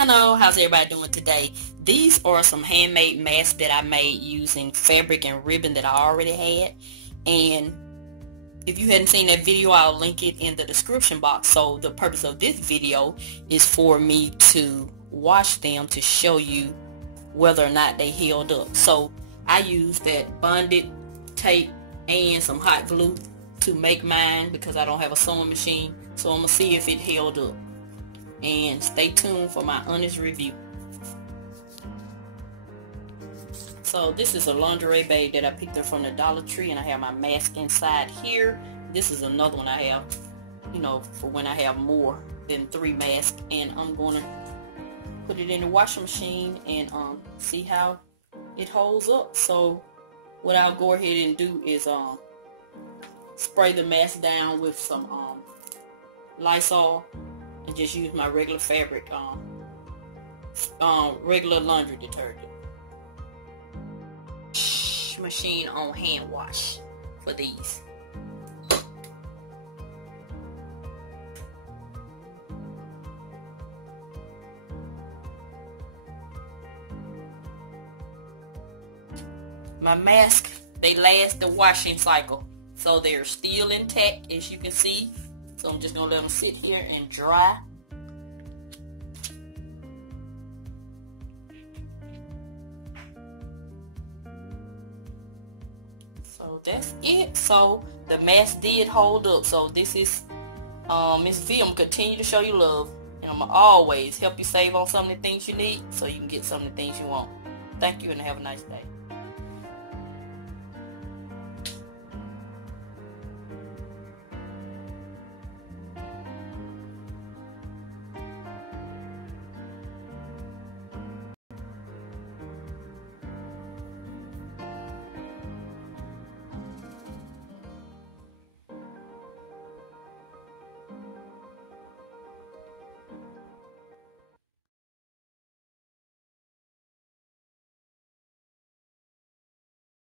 Hello, how's everybody doing today? These are some handmade masks that I made using fabric and ribbon that I already had. And if you hadn't seen that video, I'll link it in the description box. So the purpose of this video is for me to wash them to show you whether or not they held up. So I used that bonded tape and some hot glue to make mine because I don't have a sewing machine. So I'm going to see if it held up. And stay tuned for my honest review. So this is a lingerie bag that I picked up from the Dollar Tree, and I have my mask inside here. This is another one I have, for when I have more than 3 masks, and I'm gonna put it in the washing machine and see how it holds up. So what I'll go ahead and do is spray the mask down with some Lysol. And just use my regular fabric, regular laundry detergent. Machine on hand wash for these. My mask, they last the washing cycle, so they're still intact, as you can see. So I'm just going to let them sit here and dry. So that's it. So the mask did hold up. So this is Mrs Vee. I'm going to continue to show you love. And I'm going to always help you save on some of the things you need so you can get some of the things you want. Thank you and have a nice day.